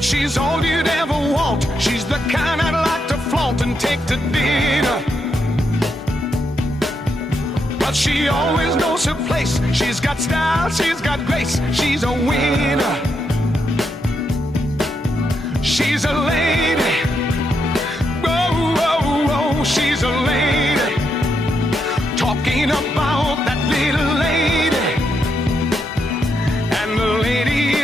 But she's all you'd ever want. She's the kind I'd like to flaunt and take to dinner. But she always knows her place. She's got style, she's got grace. She's a winner. She's a lady. Oh oh oh. she's a lady. Talking about that little lady. And the lady